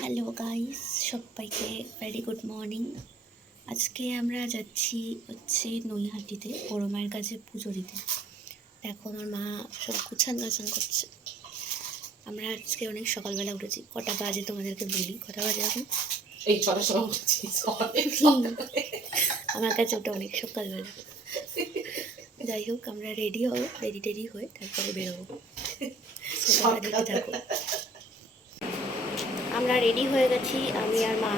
Hello guys, সবাইকে very good morning. আজকে আমরা যাচ্ছি নৈহাটিতে বড় মায়ের কাছে পুজো দিতে। দেখো আমার মা সব গুছান গাছান করছে। আমরা আজকে অনেক সকালবেলা উঠেছি। কটা বাজে তোমাদেরকে বলি, কটা বাজে এখন? এই ছটার সময় উঠেছি। আমার কাছে ওটা অনেক সকালবেলা। যাই হোক, আমরা রেডি হয়ে তারপরে বেরোবো। দেখতে থাকো। আমরা রেডি হয়ে গেছি, আমি আর মা।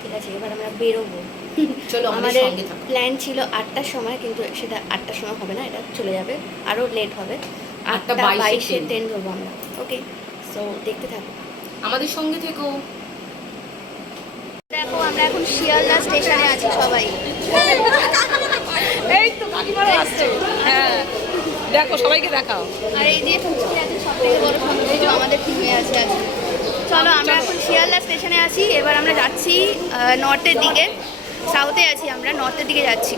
ঠিক আছে, এবার আমরা বেরোবো। আমাদের প্ল্যান ছিল 8টার সময়, কিন্তু সেটা 8টার সময় হবে না, এটা চলে যাবে, আরও লেট হবে। 8:22-এ ট্রেন ধরবো আমরা। ওকে, সো দেখতে থাকো, আমাদের সঙ্গে থেকো। দেখো আমরা এখন শিয়ালদা স্টেশনে আছি সবাই। এই তো কাকিমারা আসছে। হ্যাঁ, দেখো সবাইকে দেখাও। আর এই যে সবথেকে বড় সৌন্দর্য আমাদের টিমে আছে আজকে। চলো, আমরা এখন শিয়ালদা স্টেশনে আছি। এবার আমরা যাচ্ছি নর্থের দিকে। সাউথে আছি আমরা, নর্থের দিকে যাচ্ছি।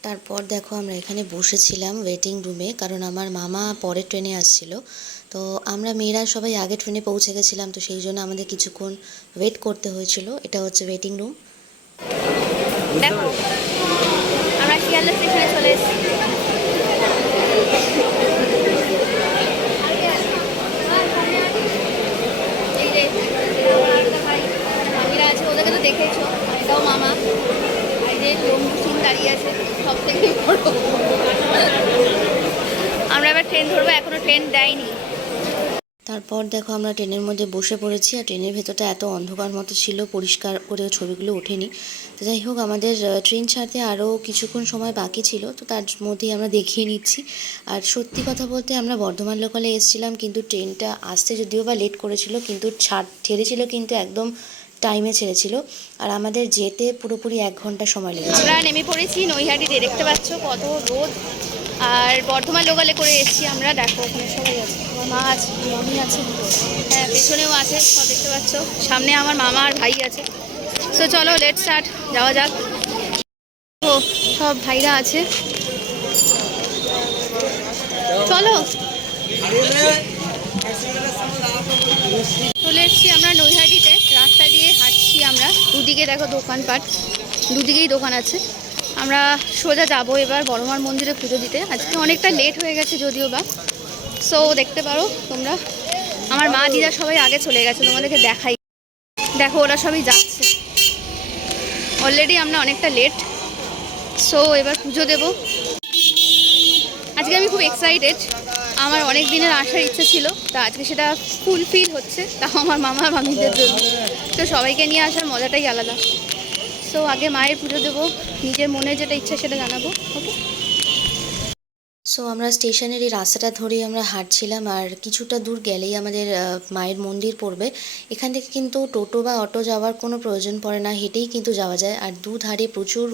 তারপর দেখো আমরা এখানে বসেছিলাম ওয়েটিং রুমে, কারণ আমার মামা পরের ট্রেনে আসছিল। তো আমরা মেয়েরা সবাই আগে ট্রেনে পৌঁছে গেছিলাম, তো সেই জন্য আমাদের কিছুক্ষণ ওয়েট করতে হয়েছিল। এটা হচ্ছে ওয়েটিং রুম। দেখো আমরা শিয়ালদা স্টেশনে চলে এসেছি। এই যে মামিরা আছে, ওদেরকে তো দেখেছো। এটাও মামা। এই যে রঙ্গু সিং দাঁড়িয়ে আছে, সব থেকে বড়। আমরা এবার ট্রেন ধরবো, এখনো ট্রেন দেয়নি। তারপর দেখো আমরা ট্রেনের মধ্যে বসে পড়েছি, আর ট্রেনের ভেতরটা এত অন্ধকার মতো ছিল, পরিষ্কার করে ছবিগুলো ওঠেনি। তো যাই হোক, আমাদের ট্রেন ছাড়তে আরও কিছুক্ষণ সময় বাকি ছিল, তো তার মধ্যেই আমরা দেখিয়ে নিচ্ছি। আর সত্যি কথা বলতে আমরা বর্ধমান লোকালে এসেছিলাম, কিন্তু ট্রেনটা আসতে যদিও বা লেট করেছিল, কিন্তু ছেড়েছিল কিন্তু একদম টাইমে ছেড়েছিল। আর আমাদের যেতে পুরোপুরি 1 ঘন্টা সময় লেগেছে। আমরা নেমে পড়েছি নৈহাটিতে, দেখতে পাচ্ছ কত রোদ। আর বর্ধমান লোকালে করে এসেছি আমরা। দেখো ওখানে সবাই আছে, আমার মা আছে, মমি আছে, হ্যাঁ পেছনেও আছে, সব দেখতে পাচ্ছ। সামনে আমার মামা আর ভাই আছে। সো চলো, লেট স্টার্ট, যাওয়া যাক। ও সব ভাইরা আছে, চলো। চলে এসেছি আমরা নৈহাটিতে। রাস্তা দিয়ে হাঁটছি আমরা, দুদিকে দেখো দোকানপাট, দুদিকেই দোকান আছে। আমরা সোজা যাবো এবার বড়মার মন্দিরে পুজো দিতে। আজকে অনেকটা লেট হয়ে গেছে যদিও বা। সো দেখতে পারো তোমরা, আমার মা দিদা সবাই আগে চলে গেছে, তোমাদেরকে দেখাই। দেখো ওরা সবাই যাচ্ছে, অলরেডি আমরা অনেকটা লেট। সো এবার পুজো দেব। আজকে আমি খুব এক্সাইটেড, আমার অনেক দিনের আসার ইচ্ছে ছিল, তা আজকে সেটা ফুলফিল হচ্ছে, তাও আমার মামা মামিদের জন্য। তো সবাইকে নিয়ে আসার মজাটাই আলাদা। সো আগে মায়ের পুজো দেবো, নিজের মনে যেটা ইচ্ছা সেটা জানাবো। ওকে, সো আমরা স্টেশনের এই রাস্তাটা ধরেই আমরা হাঁটছিলাম, আর কিছুটা দূর গেলেই আমাদের মায়ের মন্দির পড়বে। এখান থেকে কিন্তু টোটো বা অটো যাওয়ার কোনো প্রয়োজন পড়ে না, হেঁটেই কিন্তু যাওয়া যায়। আর দুধারে প্রচুর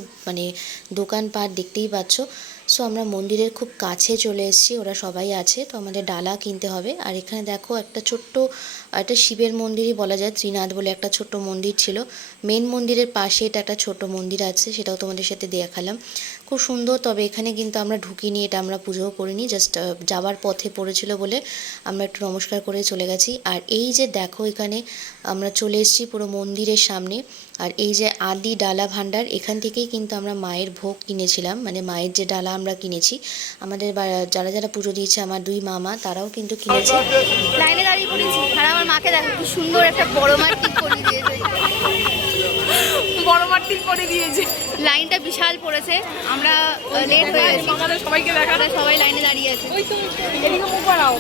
দোকানপাট দেখতেই পাচ্ছ। সো আমরা মন্দিরের খুব কাছে চলে এসেছি, ওরা সবাই আছে, তো আমাদের ডালা কিনতে হবে। আর এখানে দেখো একটা ছোট্ট, একটা শিবের মন্দিরই বলা যায়, ত্রিনাথ বলে একটা ছোট্ট মন্দির ছিল। মেন মন্দিরের পাশে এটা একটা ছোট মন্দির আছে, সেটাও তোমাদের সাথে দেখালাম, খুব সুন্দর। তবে এখানে কিন্তু আমরা ঢুকিনি, এটা আমরা পুজোও করিনি, জাস্ট যাওয়ার পথে পড়েছিল বলে আমরা একটু নমস্কার করে চলে গেছি। আর এই যে দেখো এখানে আমরা চলে এসেছি পুরো মন্দিরের সামনে। আর এই যে আদি ডালা ভাণ্ডার, এখান থেকেই কিন্তু আমরা মায়ের ভোগ কিনেছিলাম, মায়ের যে ডালা আমরা কিনেছি। আমাদের যারা যারা পুজো দিয়েছে, আমার 2 মামা, তারাও কিন্তু কিনেছে। লাইনে দাঁড়িয়ে পড়েছি, আর আমার মাকে দেখো কি সুন্দর একটা বড় মাঠ ঠিক করে দিয়েছে। বড় মাঠ ঠিক করে দিয়েছে, লাইনটা বিশাল পড়েছে, আমরা লেট হয়ে গেছি। আমাদের সবাইকে দেখানো, সবাই লাইনে দাঁড়িয়ে আছে। ওই তো এদিকে মুখ বাড়াও।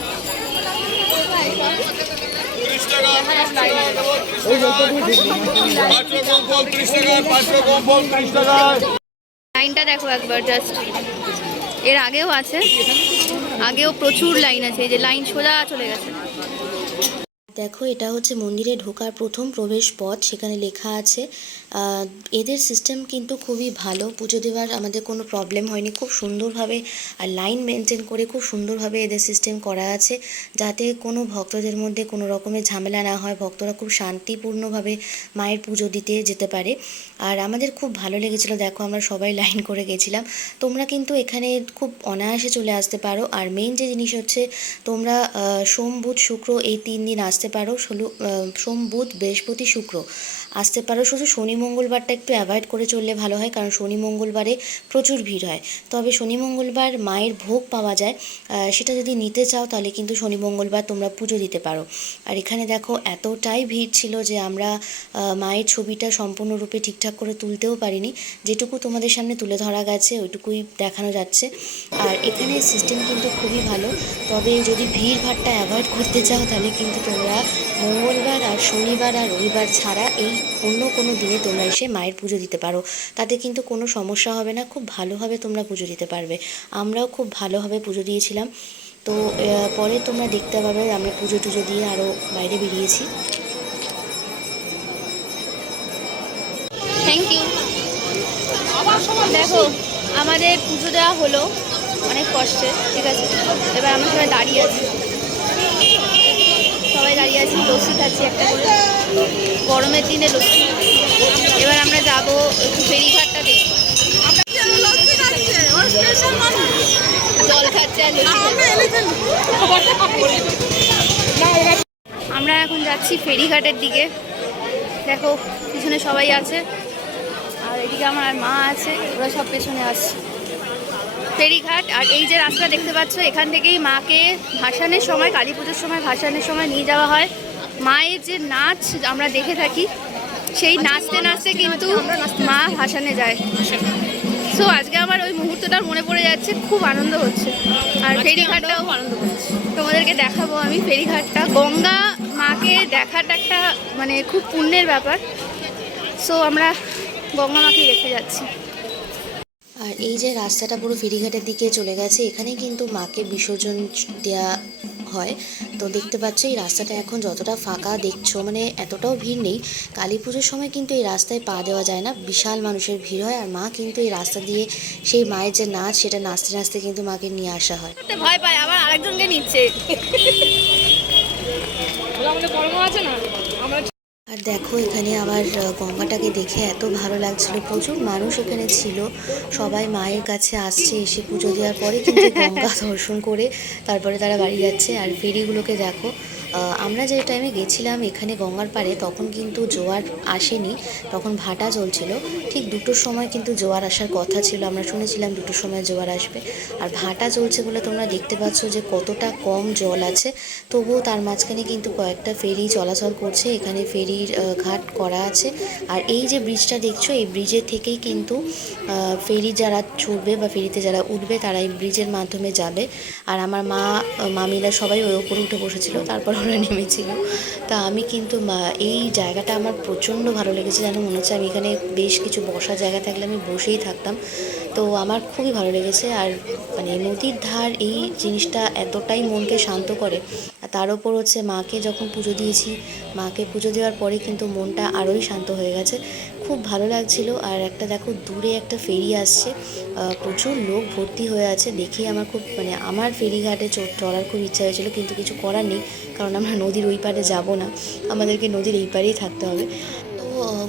লাইনটা দেখো একবার জাস্ট, এর আগেও আছে, আগেও প্রচুর লাইন আছে, এই যে লাইন সোজা চলে গেছে। দেখো এটা হচ্ছে মন্দিরে ঢোকার প্রথম প্রবেশ পথ, সেখানে লেখা আছে। এদের সিস্টেম কিন্তু খুবই ভালো, পুজো দেওয়ার আমাদের কোনো প্রবলেম হয়নি, খুব সুন্দরভাবে আর লাইন মেনটেন করে খুব সুন্দরভাবে এদের সিস্টেম করা আছে, যাতে কোনো ভক্তদের মধ্যে কোনো রকমের ঝামেলা না হয়, ভক্তরা খুব শান্তিপূর্ণভাবে মায়ের পুজো দিতে যেতে পারে। আর আমাদের খুব ভালো লেগেছিলো, দেখো আমরা সবাই লাইন করে গেছিলাম। তোমরা কিন্তু এখানে খুব অনায়াসে চলে আসতে পারো। আর মেন যে জিনিস হচ্ছে, তোমরা সোম বুধ শুক্র এই 3 দিন আসতে পারো সোম বুধ বৃহস্পতি শুক্র আসতে পারো। শুধু শনি মঙ্গলবারটা একটু অ্যাভয়েড করে চললে ভালো হয়, কারণ শনি মঙ্গলবারে প্রচুর ভিড় হয়। তবে শনি মঙ্গলবার মায়ের ভোগ পাওয়া যায়, সেটা যদি নিতে চাও তাহলে কিন্তু শনি মঙ্গলবার তোমরা পুজো দিতে পারো। আর এখানে দেখো এতটাই ভিড় ছিল যে আমরা মায়ের ছবিটা সম্পূর্ণরূপে ঠিকঠাক করে তুলতেও পারিনি। যেটুকু তোমাদের সামনে তুলে ধরা গেছে ওইটুকুই দেখানো যাচ্ছে। আর এখানে সিস্টেম কিন্তু খুবই ভালো, তবে যদি ভিড় ভাড়টা অ্যাভয়েড করতে চাও তাহলে কিন্তু তোমরা মঙ্গলবার আর শনিবার আর রবিবার ছাড়া এই অন্য কোনো দিনে তোমরা এসে মায়ের পুজো দিতে পারো। তাতে কিন্তু কোনো সমস্যা হবে না, খুব ভালোভাবে তোমরা পুজো দিতে পারবে। আমরাও খুব ভালোভাবে পুজো দিয়েছিলাম। তো পরে তোমরা দেখতে পাবে আমরা পুজো টুজো দিয়ে আরও বাইরে বেরিয়েছি। Thank you. দেখো আমাদের পুজো দেওয়া হলো অনেক কষ্টে, ঠিক আছে। এবার আমরা সবাই দাঁড়িয়ে আছি, লস্যি খাচ্ছি একটা করে, গরমের দিনে লস্যি। এবার আমরা যাবো একটু ফেরিঘাটটা দেখি। জল খাচ্ছে আর আমরা এখন যাচ্ছি ফেরিঘাটের দিকে। দেখো পিছনে সবাই আছে, আর এদিকে আমার মা আছে, ওরা সব পেছনে আসছে। ফেরিঘাট, আর এই যে রাস্তা দেখতে পাচ্ছ, এখান থেকেই মাকে ভাসানের সময়, কালী পুজোর সময় ভাসানের সময় নিয়ে যাওয়া হয়। মায়ের যে নাচ আমরা দেখে থাকি, সেই নাচতে নাচতে কিন্তু মা ভাসানে যায়। সো আজকে আমার ওই মুহূর্তটা মনে পড়ে যাচ্ছে, খুব আনন্দ হচ্ছে। আর ফেরিঘাটটাও আনন্দ হচ্ছে, তোমাদেরকে দেখাবো আমি ফেরিঘাটটা। গঙ্গা মাকে দেখাটা একটা মানে খুব পুণ্যের ব্যাপার। সো আমরা গঙ্গা মাকেই দেখতে যাচ্ছি। আর এই যে রাস্তাটা পুরো ফেরিঘাটের দিকে চলে গেছে, এখানে কিন্তু মাকে বিসর্জন দেওয়া হয়। তো দেখতে পাচ্ছ এই রাস্তাটা এখন যতটা ফাঁকা দেখছো, মানে এতটাও ভিড় নেই। কালী পুজোর সময় কিন্তু এই রাস্তায় পা দেওয়া যায় না, বিশাল মানুষের ভিড় হয়। আর মা কিন্তু এই রাস্তা দিয়ে সেই মায়ের যে নাচ, সেটা নাচতে নাচতে কিন্তু মাকে নিয়ে আসা হয়। ভয় পায়, আবার আরেকজনকে নিচ্ছে। আছে না, আমরা আর দেখো এখানে আমার গঙ্গাটাকে দেখে এত ভালো লাগছিল, প্রচুর মানুষ এখানে ছিল, সবাই মায়ের কাছে আসছে, এসে পুজো দেওয়ার পরে কিন্তু গঙ্গা দর্শন করে তারপরে তারা বাড়ি যাচ্ছে। আর ফেরিগুলোকে দেখো, আমরা যে টাইমে গেছিলাম এখানে গঙ্গার পাড়ে, তখন কিন্তু জোয়ার আসেনি, তখন ভাটা চলছিল। ঠিক 2টোর সময় কিন্তু জোয়ার আসার কথা ছিল, আমরা শুনেছিলাম 2টোর সময় জোয়ার আসবে। আর ভাটা চলছে বলে তোমরা দেখতে পাচ্ছ যে কতটা কম জল আছে, তবুও তার মাঝখানে কিন্তু কয়েকটা ফেরি চলাচল করছে। এখানে ফেরির ঘাট করা আছে। আর এই যে ব্রিজটা দেখছো, এই ব্রিজের থেকেই কিন্তু ফেরি যারা চড়বে বা ফেরিতে যারা উঠবে তারা এই ব্রিজের মাধ্যমে যাবে। আর আমার মা মামিরা সবাই ওই ওপরে উঠে বসেছিল, তারপর ওরা নেমেছিল। তা আমি কিন্তু এই জায়গাটা আমার প্রচণ্ড ভালো লেগেছে, যেন মনে হচ্ছে আমি এখানে বেশ কিছু বসার জায়গা থাকলে আমি বসেই থাকতাম। তো আমার খুবই ভালো লেগেছে। আর মানে নদীর ধার এই জিনিসটা এতটাই মনকে শান্ত করে। আর তার ওপর হচ্ছে মাকে যখন পুজো দিয়েছি, মাকে পুজো দেওয়ার পরে কিন্তু মনটা আরোই শান্ত হয়ে গেছে, খুব ভালো লাগছিল। আর একটা দেখো দূরে একটা ফেরি আসছে, প্রচুর লোক ভর্তি হয়ে আছে, দেখেই আমার খুব মানে আমার ফেরিঘাটে চড়ার খুব ইচ্ছা হয়েছিল, কিন্তু কিছু করার নেই, কারণ আমরা নদীর ওই পারে যাব না, আমাদেরকে নদীর এই পারেই থাকতে হবে। তো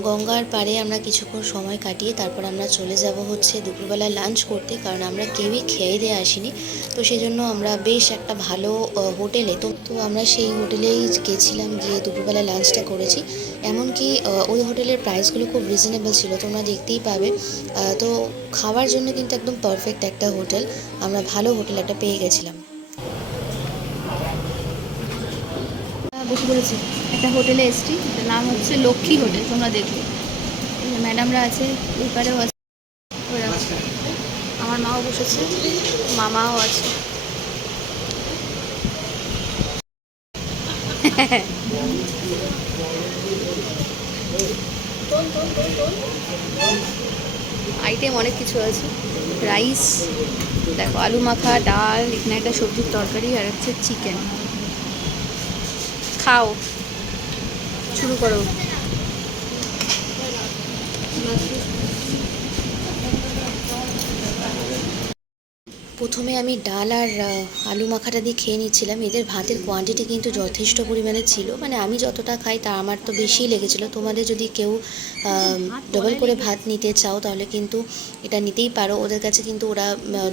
গঙ্গার পাড়ে আমরা কিছুক্ষণ সময় কাটিয়ে তারপর আমরা চলে যাব হচ্ছে দুপুরবেলা লাঞ্চ করতে, কারণ আমরা কেউই খেয়ে দিয়ে আসিনি। তো সেই জন্য আমরা বেশ একটা ভালো হোটেলে, তো আমরা সেই হোটেলেই গেছিলাম, গিয়ে দুপুরবেলা লাঞ্চটা করেছি। এমনকি ওই হোটেলের প্রাইসগুলো খুব রিজনেবল ছিল, তোমরা দেখতেই পাবে। তো খাওয়ার জন্য কিন্তু একদম পারফেক্ট একটা হোটেল, আমরা ভালো হোটেল একটা পেয়ে গেছিলাম। বসে পড়েছি একটা হোটেলে এসছি, নাম হচ্ছে লক্ষ্মী হোটেল, তোমরা দেখবে। ম্যাডামরা আছে, ওই পারেও আছে, ওরা আমার মাও বসেছে, মামাও আছে। আইটেম অনেক কিছু আছে, রাইস দেখো, আলু মাখা, ডাল, এখানে একটা সবজির তরকারি, আর হচ্ছে চিকেন। খাও, শুরু করো। প্রথমে আমি ডাল আর আলু মাখাটা দিয়ে খেয়ে নিচ্ছিলাম। এদের ভাতের কোয়ান্টিটি কিন্তু যথেষ্ট পরিমাণে ছিল, মানে আমি যতটা খাই তা আমার তো বেশিই লেগেছিলো। তোমাদের যদি কেউ ডবল করে ভাত নিতে চাও তাহলে কিন্তু এটা নিতেই পারো। ওদের কাছে কিন্তু ওরা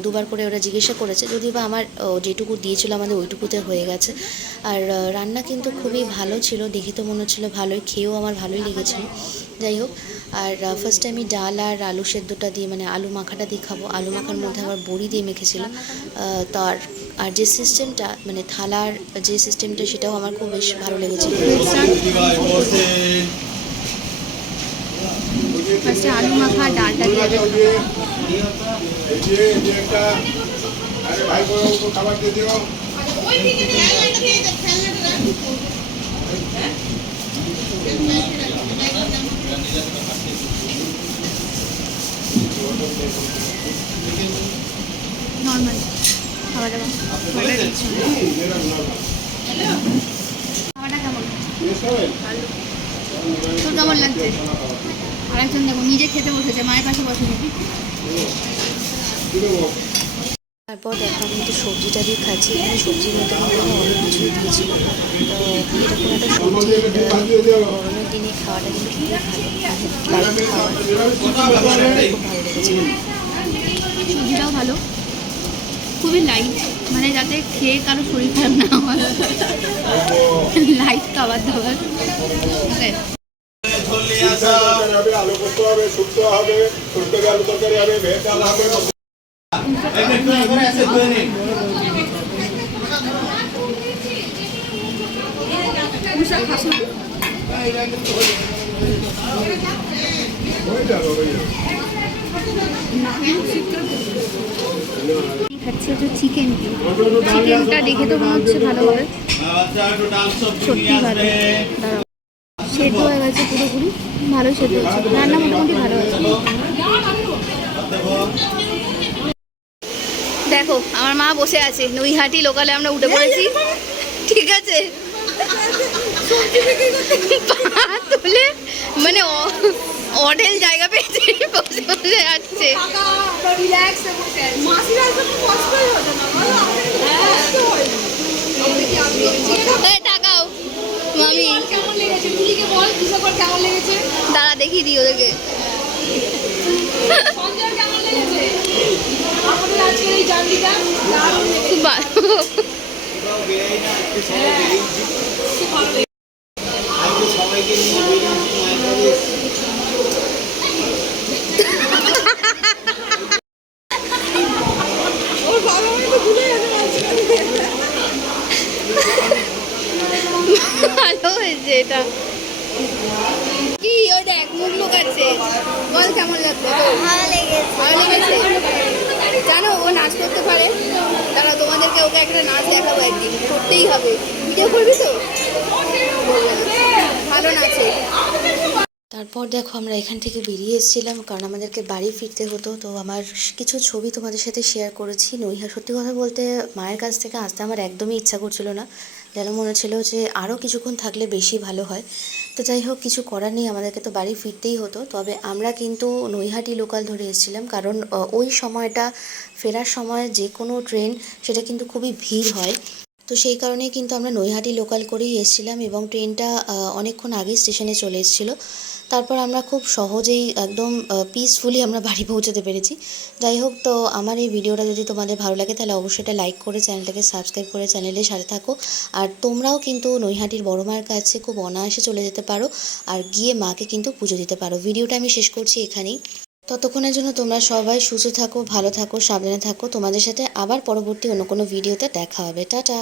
দুবার করে ওরা জিজ্ঞাসা করেছে, যদিও বা আমার যেটুকু দিয়েছিল আমাদের ওইটুকুতে হয়ে গেছে। আর রান্না কিন্তু খুবই ভালো ছিল, দেখে তো মনে হচ্ছিলো ভালোই, খেয়েও আমার ভালোই লেগেছিলো। যাই হোক, আর ফার্স্টে আমি ডাল আর আলু সেদ্ধটা দিয়ে, মানে আলু মাখাটা দিয়ে খাবো। আলু মাখার মধ্যে আবার বড়ি দিয়ে মেখেছিল। তার আর যে সিস্টেমটা, মানে থালার যে সিস্টেমটা, সেটাও আমার খুব বেশ ভালো লেগেছিল। ফার্স্টে আলু মাখা ডালটা দিয়ে দেবো। নর্মাল খাওয়া দাওয়া খাবারটা কেমন তোর কেমন লাগছে? আরেকজন দেখো নিজে খেতে বসেছে, মায়ের পাশে বসে নেবি। তারপর দেখো আমি তো সবজিটা দিয়ে খাচ্ছি। এখানে সবজির মধ্যে কিন্তু আমি অনেক কিছুই দিয়েছিল। তো এরকম একটা সবজি গরমের দিনে খাওয়াটা কিন্তু খুবই ভালো, লাইট খাওয়া, খুব ভালো লেগেছিল। সবজিটাও ভালো, খুবই লাইট, মানে যাতে খেয়ে কারো শরীর খারাপ না হয়, লাইট খাবার দাবার। আলু করতে হবে, শুক্তো হবে, ফুলকপি আলু তরকারি হবে, ভেজ ডাল হবে। খাচ্ছি হচ্ছে চিকেন। চিকেনটা দেখে তো মনে হচ্ছে ভালো হবে, সত্যি ভালো। দাঁড়াও, সেদ্ধ হয়ে গেছে পুরোপুরি, ভালো সেদ্ধ হয়েছে, রান্না মোটামুটি ভালো হয়েছে। দেখো আমার মা বসে আছে, নৈহাটি লোকালে আমরা উঠে পড়েছি, ঠিক আছে, পা তুলে মানে অঢেল জায়গা পেয়েছে, বসে বসে যাচ্ছে। টাকাও মামি দাঁড়া দেখিয়ে দিই ওদেরকে। খুব ভালো। ভালো হয়েছে এটা। কি ওই দেখ মুখ লুকাচ্ছে, বল কেমন লাগছে? ভালো লেগেছে। জানো ও নাচ করতে পারে, তারা তোমাদেরকে ওকে একটা নাচ দেখাবো একদিন, করতেই হবে। ভিডিও করবি তো? ভালো নাচে। তারপর দেখো আমরা এখান থেকে বেরিয়ে এসেছিলাম, কারণ আমাদেরকে বাড়ি ফিরতে হতো। তো আমার কিছু ছবি তোমাদের সাথে শেয়ার করেছি। সত্যি কথা বলতে মায়ের কাছ থেকে আসতে আমার একদমই ইচ্ছা করছিল না, যেন মনে ছিল যে আরও কিছুক্ষণ থাকলে বেশি ভালো হয়। তো যাই হোক, কিছু করার নেই, আমাদেরকে তো বাড়ি ফিরতেই হতো। তবে আমরা কিন্তু নৈহাটি লোকাল ধরে এসেছিলাম, কারণ ওই সময়টা ফেরার সময় যে কোনো ট্রেন সেটা কিন্তু খুবই ভিড় হয়। তো সেই কারণেই কিন্তু আমরা নৈহাটি লোকাল করেই এসেছিলাম, এবং ট্রেনটা অনেকক্ষণ আগে স্টেশনে চলে এসেছিলো। তারপর আমরা খুব সহজেই একদম পিসফুলি আমরা বাড়ি পৌঁছতে পেরেছি। যাই হোক, তো আমার এই ভিডিওটা যদি তোমাদের ভালো লাগে তাহলে অবশ্যই এটা লাইক করে চ্যানেলটাকে সাবস্ক্রাইব করে চ্যানেলের সাথে থাকো। আর তোমরাও কিন্তু নৈহাটির বড় মায়ের কাছে খুব অনায়াসে চলে যেতে পারো, আর গিয়ে মাকে কিন্তু পুজো দিতে পারো। ভিডিওটা আমি শেষ করছি এখানেই। ততক্ষণের জন্য তোমরা সবাই সুস্থ থাকো, ভালো থাকো, সাবধানে থাকো। তোমাদের সাথে আবার পরবর্তী অন্য কোনো ভিডিওতে দেখা হবে। টাটা।